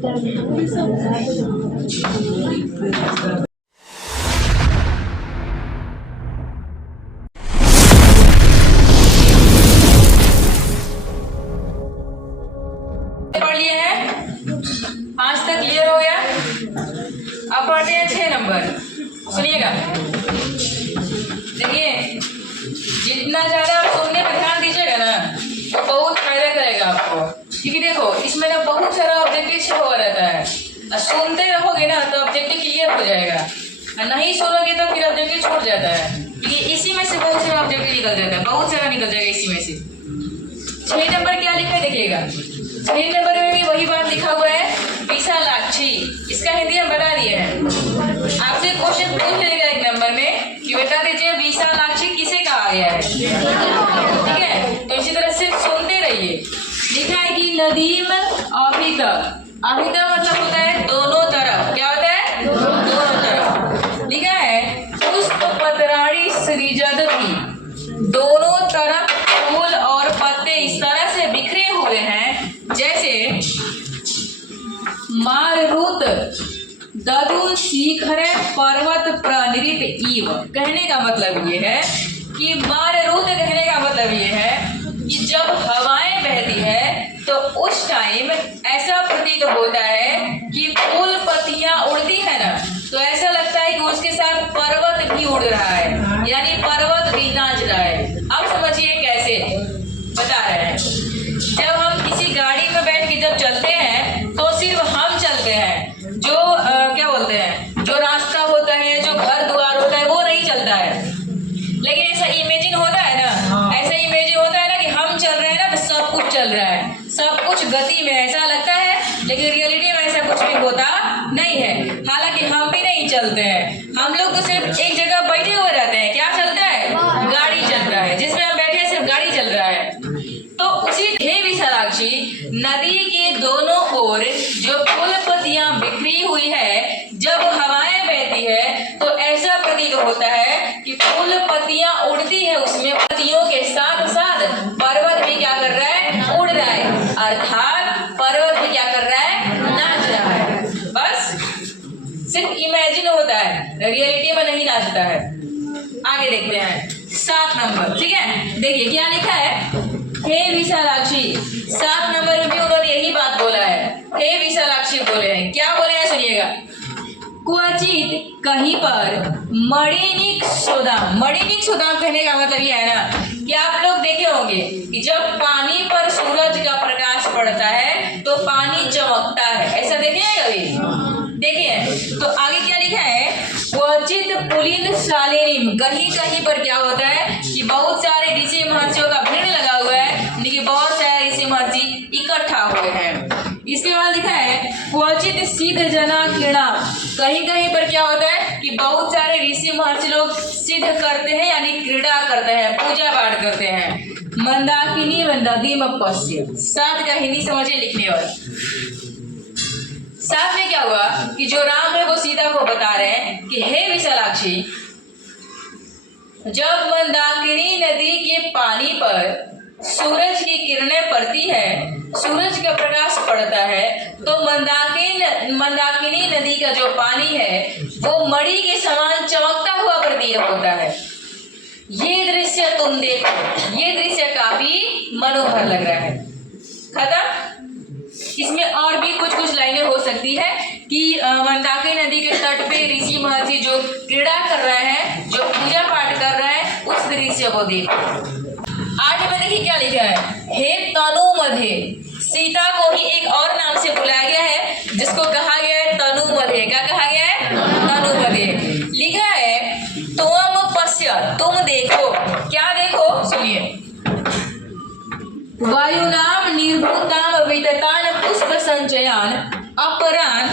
पढ़ लिए हैं, 5 तक क्लियर हो गया। अब पढ़ते हैं 6 नंबर। सुनिएगा, देखिए जितना ज्यादा आप सुनने पर ध्यान दीजिएगा ना तो बहुत फायदा करेगा आपको, क्योंकि देखो इसमें ना बहुत सारा ऑब्जेक्टिव छुपा हुआ रहता है। सुनते रहोगे ना तो ऑब्जेक्टिव क्लियर हो जाएगा, नहीं सुनोगे तो फिर ऑब्जेक्टिव छूट जाता है, क्योंकि इसी में से बहुत सारा ऑब्जेक्टिव निकल जाता है, बहुत सारा निकल जाएगा इसी में से। 6 नंबर क्या लिखा है देखिएगा। 6 नंबर में भी वही बात लिखा हुआ है, विशालाक्षी। इसका हिंदी हम बता दिए हैं। आपसे क्वेश्चन पूछ लेगा 1 नंबर में कि बता दीजिए विशालाक्षी किसे कहा गया है, ठीक है। तो इसी तरह से सुनते रहिए। लिखा है कि नदीम अभित। अभित मतलब होता है दोनों तरफ। क्या होता है? दोनों तरफ। लिखा है पुष्प पत्राणी सृजदति। दोनों तरफ फूल और पत्ते इस तरह से बिखरे हुए हैं जैसे मारुत ददु शिखर पर्वत प्रणृत इव। कहने का मतलब ये है कि मारुत, कहने का मतलब ये है कि जब हवाएं बहती है तो उस टाइम ऐसा प्रतीत होता है कि फूल पत्तियां उड़ती है ना, तो ऐसा लगता है कि उसके साथ पर्वत भी उड़ रहा है, यानी पर्वत भी नाच रहा है। अब समझिए कैसे बता रहे हैं। जब हम किसी गाड़ी में बैठ के जब चलते हैं तो सिर्फ हम चलते हैं, जो क्या बोलते हैं, जो रास्ता होता है, जो घर द्वार होता है वो नहीं चलता है। लेकिन ऐसा इमेजिन होता है ना, ऐसा इमेजिन होता है ना कि हम चल रहे हैं ना तो सब कुछ चल रहा है, सब कुछ गति में ऐसा लगता है, लेकिन रियलिटी में ऐसा कुछ भी होता नहीं है। हालांकि हम भी नहीं चलते हैं, हम लोग तो सिर्फ एक जगह बैठे हुए रहते हैं। क्या चलता है? गाड़ी चल रहा है, जिसमें हम बैठे हैं सिर्फ गाड़ी चल रहा है। तो उसी हे विशालाक्षी, नदी के दोनों ओर जो फूल पत्तियां बिखरी हुई है, जब हवाएं बहती है तो ऐसा प्रतीत होता है कि फूल पत्तियां उड़ती है, उसमें पत्तियों के साथ साथ पर्वत भी क्या कर रहा है? उड़ रहा है, अर्थात पर्वत भी क्या कर रहा है? नाच रहा है। बस सिर्फ इमेजिन होता है, रियलिटी में नहीं नाचता है। आगे देखते हैं 7 नंबर, ठीक है। देखिए क्या लिखा है, हे विशालाक्षी। 7 नंबर में भी उन्होंने यही बात बोला है, हे विशालाक्षी बोले हैं। क्या बोले हैं सुनिएगा। क्वचित कहीं पर मणिनिक सोदाम। मणिनिक सोदाम कहने का मतलब ये है ना कि आप लोग देखे होंगे कि जब पानी पर सूरज का प्रकाश पड़ता है तो पानी चमकता है, ऐसा देखे हैं कभी? देखे हैं। तो आगे क्या लिखा है, क्वचित पुलिन शालिनीम। कहीं कहीं पर क्या होता है कि बहुत सारे ऋषि महर्षियों का भीड़ लगा हुआ है, यानी कि बहुत सारे ऋषि महर्षि इकट्ठा हुए हैं। इसके बाद लिखा है क्वचित सिद्ध जना क्रीड़ा। कहीं कहीं पर क्या होता है कि बहुत सारे ऋषि महर्षि लोग सिद्ध करते हैं, यानी क्रीड़ा करते हैं, पूजा पाठ करते हैं। मंदाकिनी नदी में पश्य। 7 का हिंदी समझिए लिखने वाला। 7 में क्या हुआ कि जो राम है वो सीता को बता रहे हैं कि हे विशालाक्षी, जब मंदाकिनी नदी के पानी पर सूरज की किरणें पड़ती है, सूरज का प्रकाश पड़ता है, तो मंदाकिनी नदी का जो पानी है वो मणि के समान चमकता हुआ प्रतीत होता है। ये दृश्य तुम देखो, ये दृश्य काफी मनोहर लग रहा है। खत्म। इसमें और भी कुछ लाइनें हो सकती है कि मंदाकिनी नदी के तट पे ऋषि महर्षि जो क्रीड़ा कर रहे हैं, जो पूजा पाठ कर रहे हैं, उस दृश्य को देखो। आगे में देखिए क्या लिखा है, हे तनु मध्य। सीता को ही एक और नाम से बुलाया गया है, जिसको कहा गया है तनु मध्य। क्या कहा गया है? तनु मध्य। लिखा है तुम पश्य, तुम देखो। क्या देखो? सुनिए। वायुनाम निर्भूताम विततान पुष्प संचयान अपरान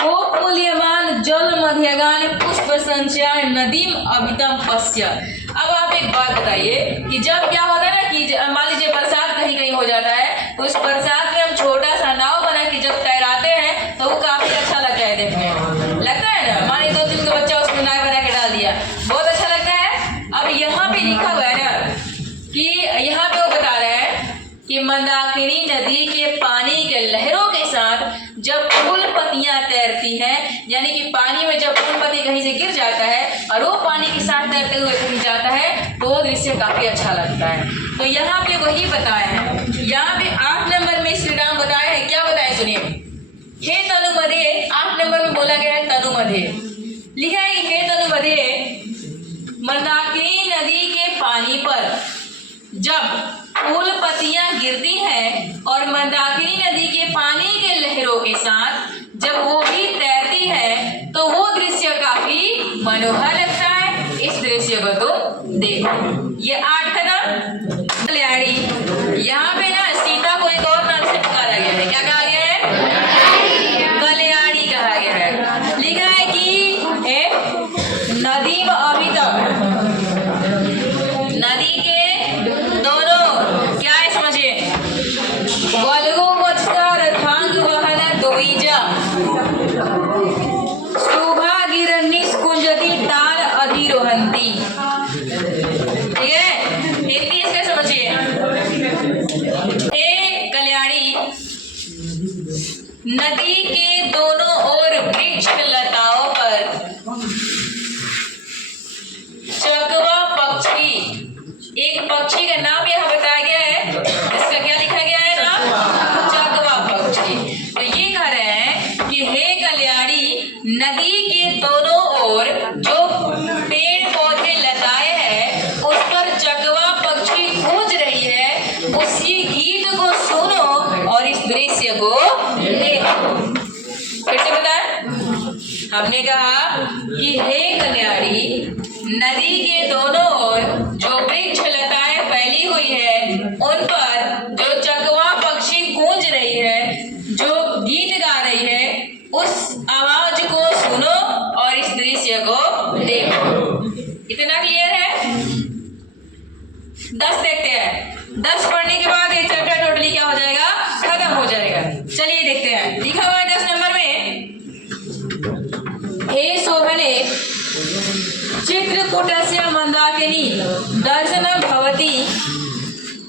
मूल्यवान जल मध्यगान पुष्प संचयान नदीम अभितम पश्य। अब आप एक बात बताइए कि जब क्या होता है ना कि मान लीजिए बरसात कहीं कहीं हो जाता है, तो इस बरसात में हम छोटा सा नाव बना के जब तैराते हैं तो वो काफी अच्छा लगता है देखने में, लगता है ना। मान लीजिए 2-3 का बच्चा उसमें नाव बना के डाल दिया, बहुत अच्छा लगता है। अब यहाँ पे लिखा हुआ है ना कि यहाँ पे वो बता रहे हैं कि मंदाकिनी नदी के पानी के लहरों के है, यानी कि पानी में जब फूलपत्ती कहीं से गिर जाता है और वो पानी के साथ तैरते हुए कहीं जाता है तो वो दृश्य काफी अच्छा लगता है। तो यहाँ पे वही बताया है। यहाँ पे 8 नंबर में श्री राम बताया है, क्या बताया सुनिए। हे तनुमध्ये, 8 नंबर में बोला गया है तनुमध्ये, लिखा है हे तनुमध्ये, मंदाकिनी नदी के पानी पर जब फूल पत्तियां गिरती हैं और मंदाकिनी नदी के पानी के लहरों के साथ जब वो भी तैरती है तो वो दृश्य काफी मनोहर लगता है। इस दृश्य को तुम देखो। ये 8 का नाम कल्याणी। यहाँ पे ना सीता को एक और नाम से पुकारा गया है, क्या कहा गया है? कल्याणी कहा गया है। लिखा है कि नदी व अमिता, नदी के दोनों क्या है समझिए, वल्गो वत्सा रथांग वहन दुईजा शोभा गिरनिस कुंजति ताल अधिरोहंती। ठीक है, हिंदी इसका समझिए। हे कल्याणी, नदी के दोनों ओर वृक्ष लताओं पर चकवा पक्षी, एक पक्षी का नाम यहाँ बताया गया है, इसका क्या लिखा गया है नाम? चकवा पक्षी। तो ये कह रहे हैं कि हे कल्याणी, नदी के दोनों ओर जो पेड़ पौधे लताए हैं उस पर चकवा पक्षी गूंज रही है, उसी गीत को सुनो और इस दृश्य को देखो। फिर से बताएं, हमने कहा कि हे कल्याणी, नदी के दोनों ओर जो वृक्ष लताएं फैली हुई है उन पर जो चकवा पक्षी गूंज रही है, जो गीत गा रही है, उस आवाज को सुनो और इस दृश्य को देखो। इतना क्लियर है? 10 देखते हैं। 10 पढ़ने के बाद ये चैप्टर टोटली क्या हो जाएगा? खत्म हो जाएगा। चलिए देखते हैं, लिखा हुआ है 10 नंबर में, हे शोभने चित्रकूटस्य मंदाकिनी दर्शनं भवति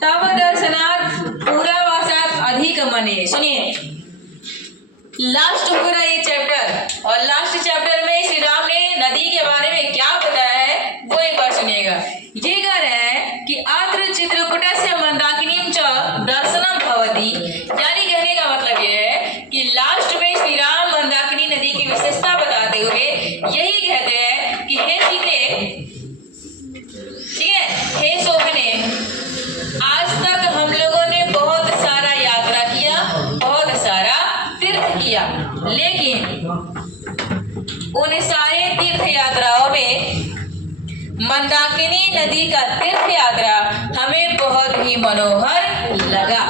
तव दर्शनात् पुरावासात् अधिगमने। सुनिए, लास्ट हो रहा ये चैप्टर, और लास्ट चैप्टर में श्री राम ने नदी के बारे में क्या बताया है वो एक बार सुनिएगा। ये कह रहे हैं कि अत्र चित्रकूटस्य मंदाकिनीं च दर्शनं भवति, यानी कहने का मतलब ये है कि लास्ट में श्री राम मंदाकिनी नदी की विशेषता बताते हुए यही कहते हैं कि हे सीते, ठीक है, हे शोभने, आज तक हम लोगों ने बहुत सारा यात्रा किया, बहुत सारा तीर्थ किया, लेकिन उन सारे तीर्थ यात्राओं में मंदाकिनी नदी का तीर्थ यात्रा हमें बहुत ही मनोहर लगा।